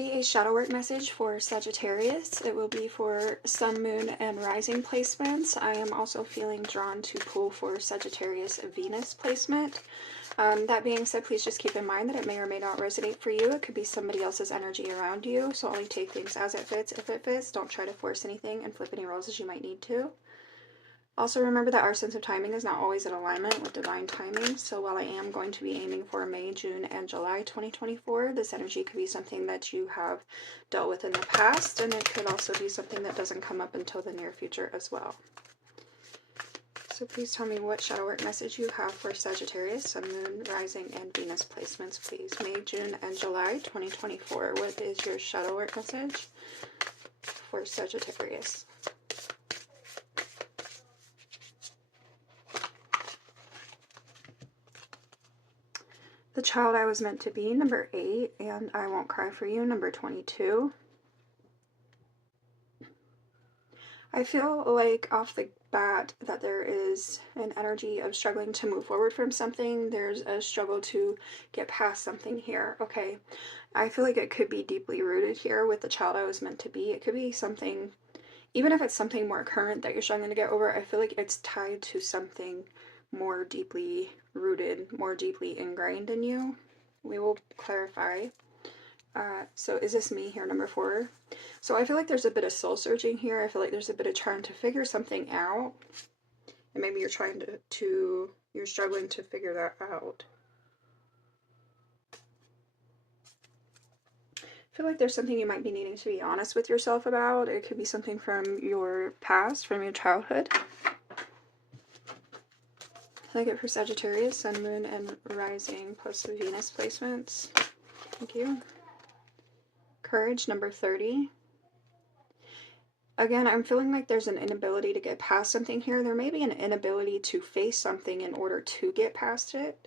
be a shadow work message for Sagittarius. It will be for Sun, Moon, and Rising placements. I am also feeling drawn to pull for Sagittarius Venus placement. That being said, please just keep in mind that it may or may not resonate for you. It could be somebody else's energy around you, so only take things as it fits. If it fits, don't try to force anything and flip any roles as you might need to. Also remember that our sense of timing is not always in alignment with divine timing, so while I am going to be aiming for May, June, and July 2024, this energy could be something that you have dealt with in the past, and it could also be something that doesn't come up until the near future as well. So please tell me what shadow work message you have for Sagittarius, Sun, Moon, Rising, and Venus placements, please. May, June, and July 2024. What is your shadow work message for Sagittarius? The Child I Was Meant to Be, number 8, and I Won't Cry for You, number 22. I feel like off the bat that there is an energy of struggling to move forward from something. There's a struggle to get past something here. Okay, I feel like it could be deeply rooted here with the Child I Was Meant to Be. It could be something, even if it's something more current that you're struggling to get over, I feel like it's tied to something more deeply rooted, more deeply ingrained in you. We will clarify. So is this me here, number 4? So I feel like there's a bit of soul searching here. I feel like there's a bit of trying to figure something out. And maybe you're trying you're struggling to figure that out. I feel like there's something you might be needing to be honest with yourself about. It could be something from your past, from your childhood. I get for Sagittarius, Sun, Moon, and Rising, plus the Venus placements. Thank you. Courage, number 30. Again, I'm feeling like there's an inability to get past something here. There may be an inability to face something in order to get past it.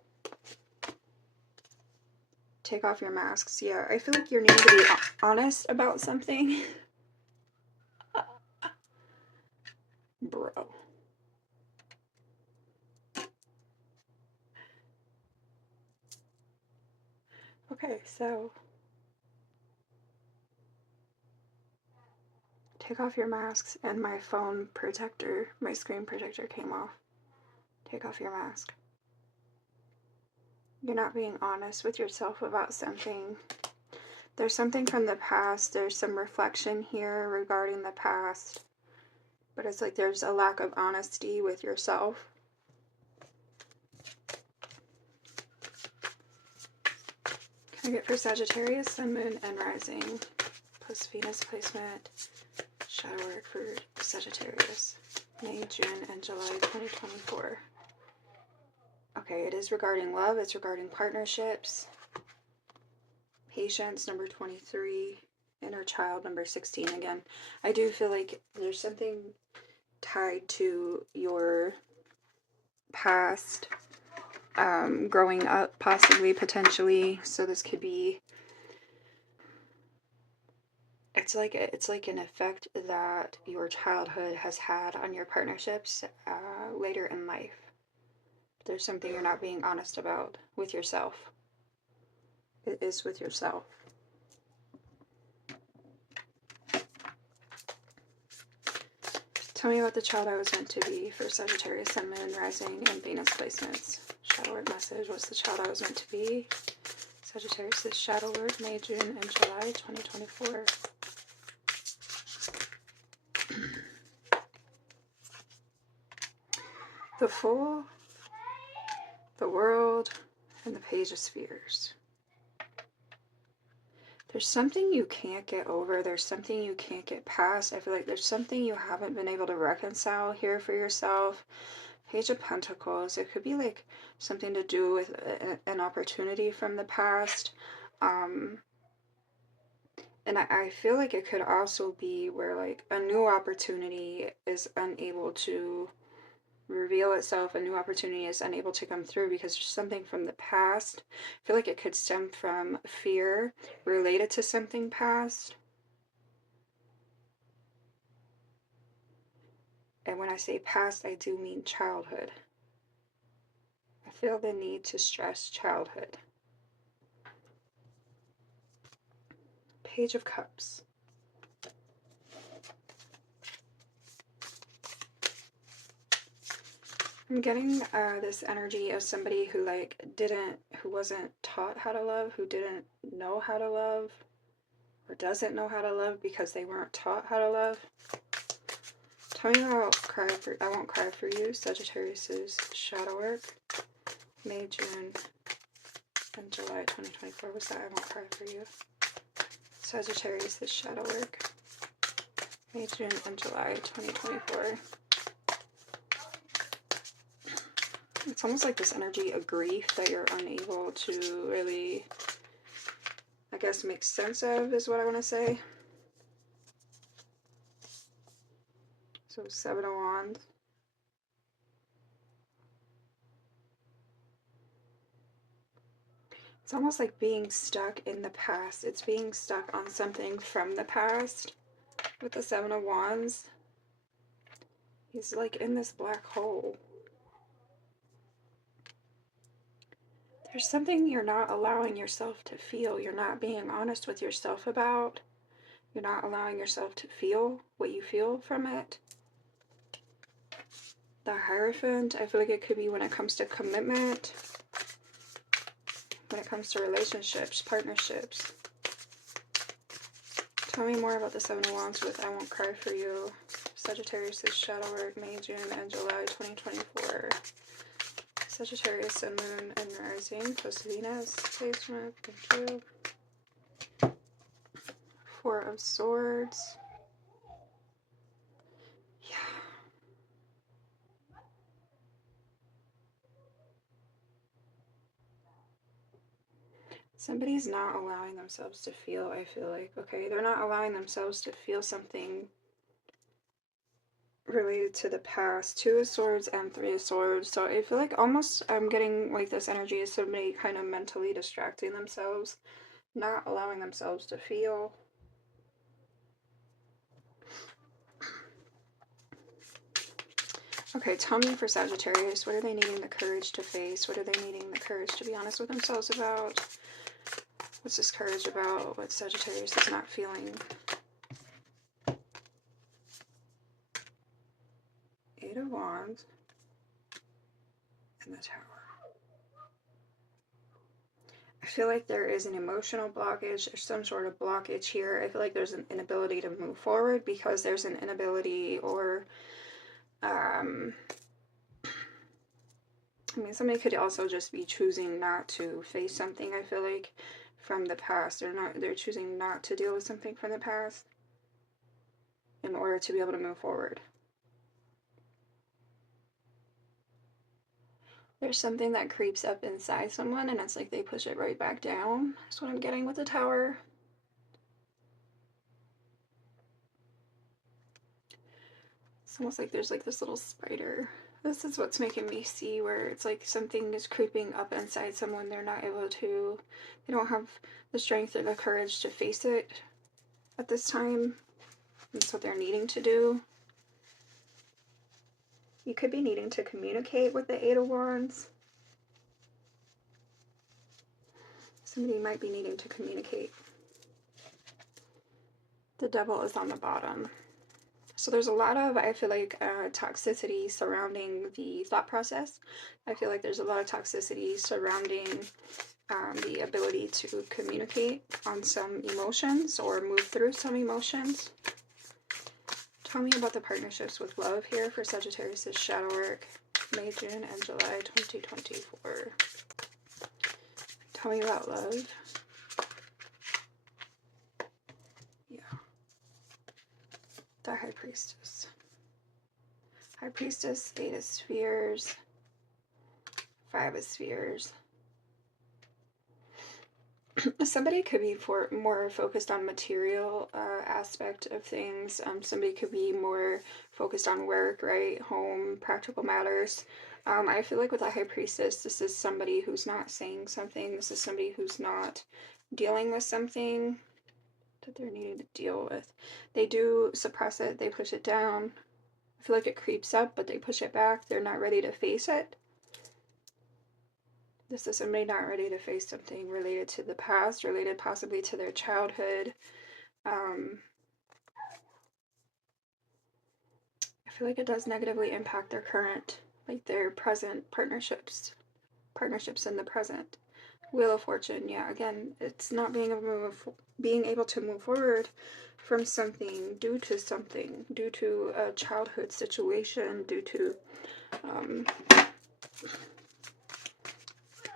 Take off your masks. Yeah, I feel like you're needing to be honest about something. Bro. Okay, so take off your masks, and my phone protector, my screen protector came off. Take off your mask. You're not being honest with yourself about something. There's something from the past. There's some reflection here regarding the past. But it's like there's a lack of honesty with yourself. Can I get for Sagittarius, Sun, Moon, and Rising, plus Venus placement, shadow work for Sagittarius, May, June, and July 2024. Okay, it is regarding love. It's regarding partnerships. Patience, number 23. Inner child, number 16. Again, I do feel like there's something tied to your past, growing up, possibly, potentially. So this could be, it's like an effect that your childhood has had on your partnerships later in life. There's something you're not being honest about with yourself. It is with yourself. Tell me about the child I was meant to be for Sagittarius, Sun, Moon, Rising, and Venus placements. Shadow word message. What's the child I was meant to be? Sagittarius is shadow word, May, June, and July 2024. The Fool, the World, and the Page of Spheres. There's something you can't get over. There's something you can't get past. I feel like there's something you haven't been able to reconcile here for yourself. Page of Pentacles. It could be like something to do with an opportunity from the past. And I feel like it could also be where like a new opportunity is unable to reveal itself. A new opportunity is unable to come through because there's something from the past. I feel like it could stem from fear related to something past. And when I say past, I do mean childhood. I feel the need to stress childhood. Page of Cups. I'm getting this energy of somebody who who wasn't taught how to love, who didn't know how to love, or doesn't know how to love because they weren't taught how to love. Tell me about I Won't Cry For You, Sagittarius's shadow work. May, June, and July 2024. Was that I Won't Cry For You? Sagittarius's shadow work. May, June, and July 2024. It's almost like this energy of grief that you're unable to really, I guess, make sense of, is what I want to say. So 7 of Wands. It's almost like being stuck in the past. It's being stuck on something from the past with the 7 of Wands. He's like in this black hole. There's something you're not allowing yourself to feel. You're not being honest with yourself about. You're not allowing yourself to feel what you feel from it. The Hierophant, I feel like it could be when it comes to commitment, when it comes to relationships, partnerships. Tell me more about the 7 of Wands with I Won't Cry For You. Sagittarius' shadow work, May, June, and July 2024. Sagittarius, Sun, Moon, and Rising, plus Venus placement. Thank you. 4 of Swords. Yeah. Somebody's not allowing themselves to feel, I feel like. Okay, they're not allowing themselves to feel something related to the past. 2 of Swords and 3 of Swords. So I feel like almost I'm getting like this energy of somebody kind of mentally distracting themselves, not allowing themselves to feel. Okay, tell me for Sagittarius, what are they needing the courage to face? What are they needing the courage to be honest with themselves about? What's this courage about? What Sagittarius is not feeling? 8 of Wands and the Tower. I feel like there is an emotional blockage. There's some sort of blockage here. I feel like there's an inability to move forward because there's an inability, or I mean, somebody could also just be choosing not to face something, I feel like, from the past. They're choosing not to deal with something from the past in order to be able to move forward. There's something that creeps up inside someone and it's like they push it right back down. That's what I'm getting with the Tower. It's almost like there's like this little spider. This is what's making me see where it's like something is creeping up inside someone. They're not able to, they don't have the strength or the courage to face it at this time. That's what they're needing to do. You could be needing to communicate with the 8 of Wands. Somebody might be needing to communicate. The Devil is on the bottom. So there's a lot of, I feel like, toxicity surrounding the thought process. I feel like there's a lot of toxicity surrounding the ability to communicate on some emotions or move through some emotions. Tell me about the partnerships with love here for Sagittarius' shadow work, May, June, and July 2024. Tell me about love. Yeah. The High Priestess. High Priestess, 8 of Spheres, 5 of Spheres. Somebody could be more focused on material aspect of things. Somebody could be more focused on work, right? Home, practical matters. I feel like with a High Priestess, this is somebody who's not saying something. This is somebody who's not dealing with something that they're needing to deal with. They do suppress it. They push it down. I feel like it creeps up, but they push it back. They're not ready to face it. This is somebody not ready to face something related to the past, related possibly to their childhood. I feel like it does negatively impact their current, like their present partnerships in the present. Wheel of Fortune, yeah, again, it's not being able to move forward from something, due to a childhood situation, due to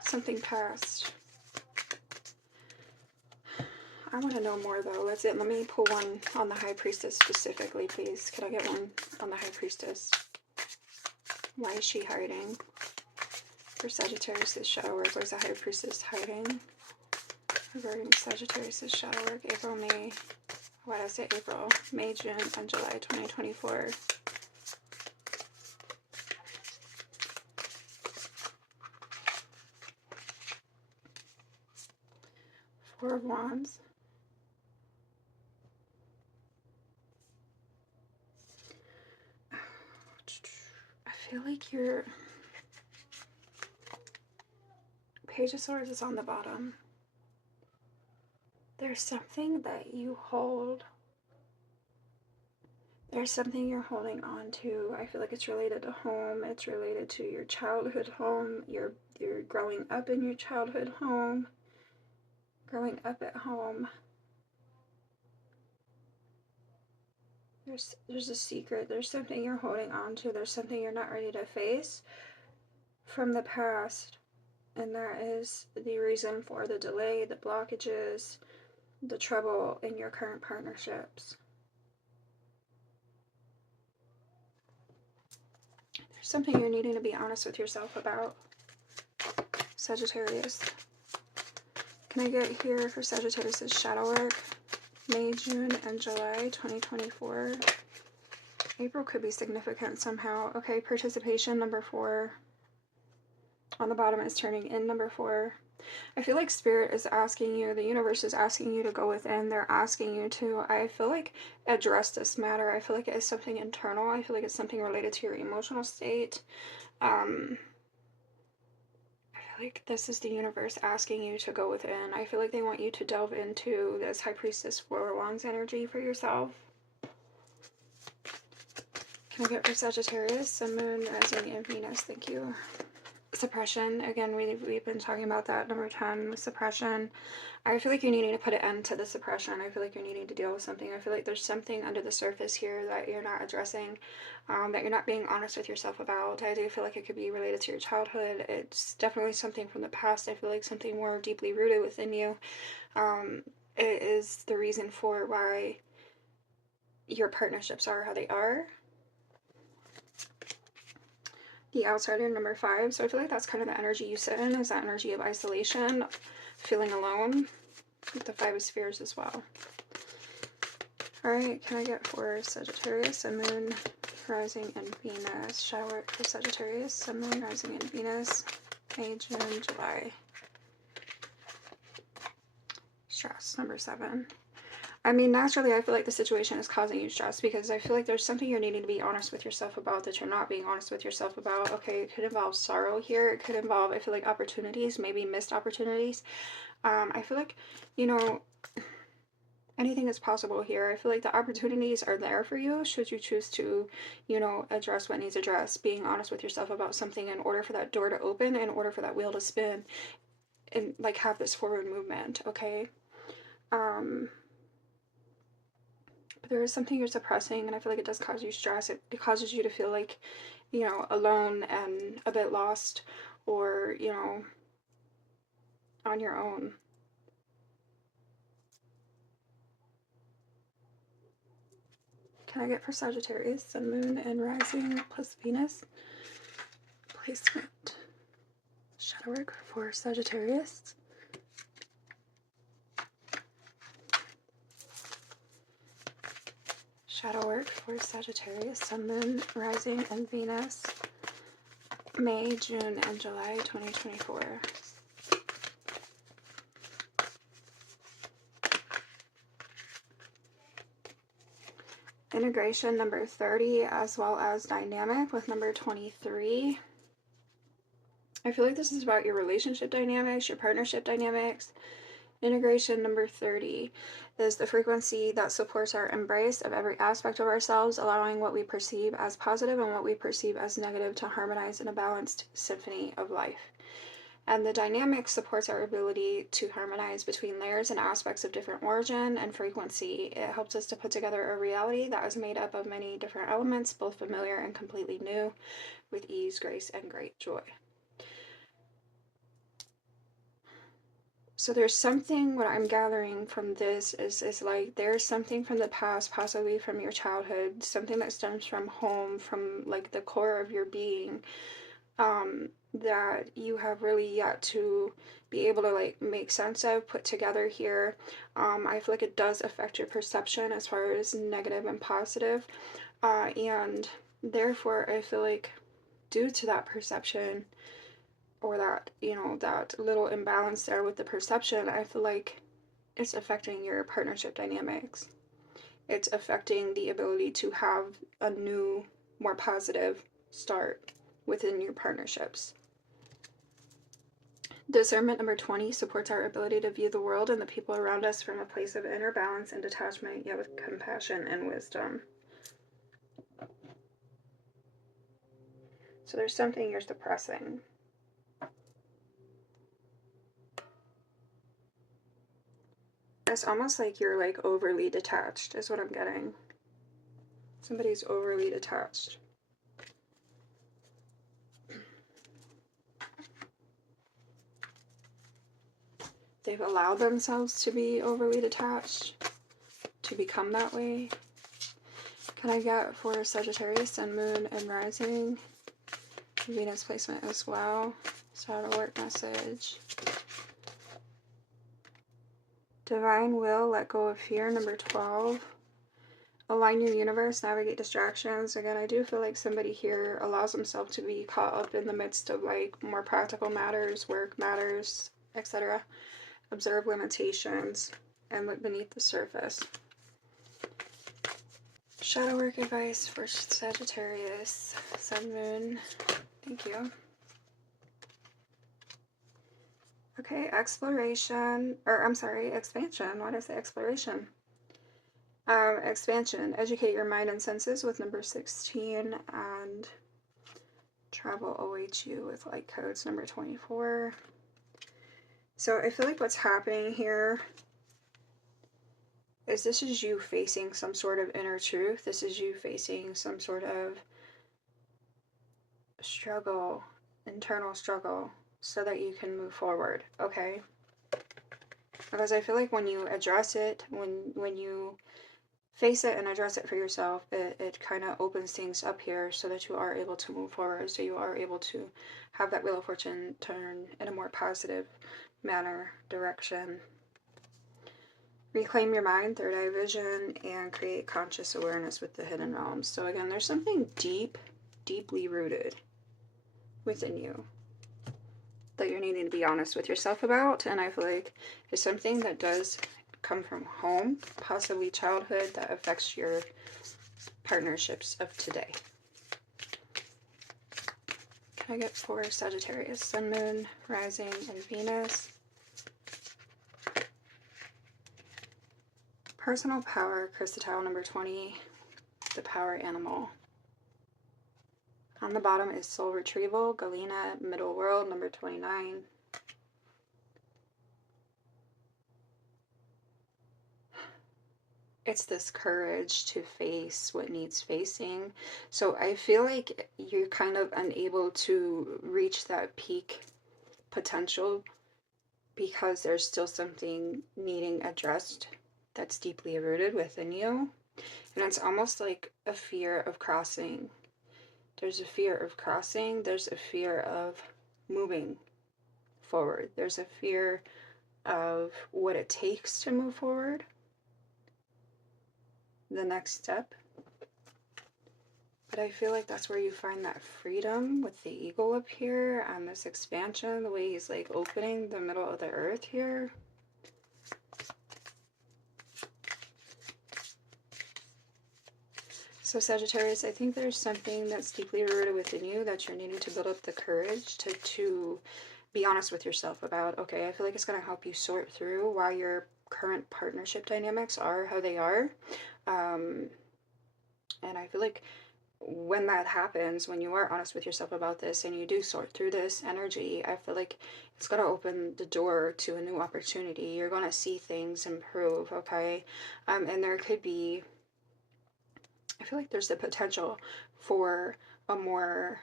something past. I want to know more though. Let me pull one on the High Priestess specifically, please. Can I get one on the High Priestess? Why is she hiding? For Sagittarius' shadow work, where's the High Priestess hiding? Regarding Sagittarius' shadow work, April, May, why did I say April? May, June, and July 2024. Four of Wands. I feel like your Page of Swords is on the bottom. There's something that you hold. There's something you're holding on to. I feel like it's related to home. It's related to your childhood home. You're growing up in your childhood home. Growing up at home. There's a secret. There's something you're holding on to. There's something you're not ready to face from the past. And that is the reason for the delay, the blockages, the trouble in your current partnerships. There's something you're needing to be honest with yourself about, Sagittarius. Can I get here for Sagittarius' shadow work? May, June, and July 2024. April could be significant somehow. Okay, participation, number 4. On the bottom is turning in, number 4. I feel like Spirit is asking you, the universe is asking you to go within. They're asking you to, I feel like, address this matter. I feel like it is something internal. I feel like it's something related to your emotional state. I feel like this is the universe asking you to go within. I feel like they want you to delve into this High Priestess Four of Wands energy for yourself. Can I get for Sagittarius, Sun, Moon, Rising, and Venus? Thank you. Suppression. Again, we've been talking about that. Number 10, suppression. I feel like you're needing to put an end to the suppression. I feel like you're needing to deal with something. I feel like there's something under the surface here that you're not addressing, that you're not being honest with yourself about. I do feel like it could be related to your childhood. It's definitely something from the past. I feel like something more deeply rooted within you. It is the reason for why your partnerships are how they are. The outsider, number 5. So I feel like that's kind of the energy you sit in, is that energy of isolation, feeling alone, with the 5 of Spheres as well. Alright, can I get for Sagittarius, Sun, Moon, Rising, and Venus? Shower for Sagittarius, Sun, Moon, Rising, and Venus, May, June, July. Stress, number 7. I mean, naturally, I feel like the situation is causing you stress because I feel like there's something you're needing to be honest with yourself about that you're not being honest with yourself about. Okay, it could involve sorrow here. It could involve, I feel like, opportunities, maybe missed opportunities. I feel like, you know, anything is possible here. I feel like the opportunities are there for you should you choose to, you know, address what needs addressed. Being honest with yourself about something in order for that door to open, in order for that wheel to spin, and, like, have this forward movement, okay? But there is something you're suppressing, and I feel like it does cause you stress. It causes you to feel like, you know, alone and a bit lost, or, you know, on your own. Can I get for Sagittarius, Sun, Moon, and Rising plus Venus? Placement. Shadow work for Sagittarius. Shadow work for Sagittarius, Sun, Moon, Rising, and Venus, May, June, and July 2024. Integration, number 30, as well as dynamic with number 23. I feel like this is about your relationship dynamics, your partnership dynamics. Integration number 30 is the frequency that supports our embrace of every aspect of ourselves, allowing what we perceive as positive and what we perceive as negative to harmonize in a balanced symphony of life. And the dynamic supports our ability to harmonize between layers and aspects of different origin and frequency. It helps us to put together a reality that is made up of many different elements, both familiar and completely new, with ease, grace, and great joy. So there's something, what I'm gathering from this is like there's something from the past, possibly from your childhood, something that stems from home, from like the core of your being, that you have really yet to be able to like make sense of, put together here. I feel like it does affect your perception as far as negative and positive, and therefore I feel like due to that perception, or that, you know, that little imbalance there with the perception, I feel like it's affecting your partnership dynamics. It's affecting the ability to have a new, more positive start within your partnerships. Discernment number 20 supports our ability to view the world and the people around us from a place of inner balance and detachment, yet with compassion and wisdom. So there's something you're suppressing. It's almost like you're like overly detached is what I'm getting. Somebody's overly detached. They've allowed themselves to be overly detached, to become that way. Can I get for Sagittarius, Sun, Moon, and Rising? Venus placement as well. Shadow work message. Divine will, let go of fear, number 12. Align your universe, navigate distractions. Again, I do feel like somebody here allows themselves to be caught up in the midst of like more practical matters, work matters, etc. Observe limitations and look beneath the surface. Shadow work advice for Sagittarius, Sun, Moon. Thank you. Okay, exploration, or I'm sorry, expansion. Why did I say exploration? Expansion, educate your mind and senses with number 16, and travel awaits you with light codes, number 24. So I feel like what's happening here is this is you facing some sort of inner truth. This is you facing some sort of struggle, internal struggle, so that you can move forward, okay? Because I feel like when you address it, when you face it and address it for yourself, it kind of opens things up here so that you are able to move forward, so you are able to have that Wheel of Fortune turn in a more positive manner, direction. Reclaim your mind, third eye vision, and create conscious awareness with the hidden realms. So again, there's something deeply rooted within you that you're needing to be honest with yourself about, and I feel like it's something that does come from home, possibly childhood, that affects your partnerships of today. Can I get for Sagittarius, Sun, Moon, Rising, and Venus? Personal power, crystal number 20, the power animal. On the bottom is soul retrieval, Galena, middle world, number 29. It's this courage to face what needs facing. So I feel like you're kind of unable to reach that peak potential because there's still something needing addressed that's deeply rooted within you. And it's almost like a fear of crossing. There's a fear of crossing. There's a fear of moving forward. There's a fear of what it takes to move forward. The next step. But I feel like that's where you find that freedom with the eagle up here and this expansion, the way he's like opening the middle of the earth here. So Sagittarius, I think there's something that's deeply rooted within you that you're needing to build up the courage to be honest with yourself about, okay, I feel like it's going to help you sort through why your current partnership dynamics are how they are. Um, and I feel like when that happens, when you are honest with yourself about this and you do sort through this energy, I feel like it's going to open the door to a new opportunity. You're going to see things improve, okay? And there could be, I feel like there's the potential for a more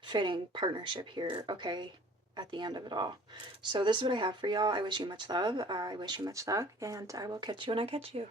fitting partnership here, okay, at the end of it all. So this is what I have for y'all. I wish you much love. I wish you much luck, and I will catch you when I catch you.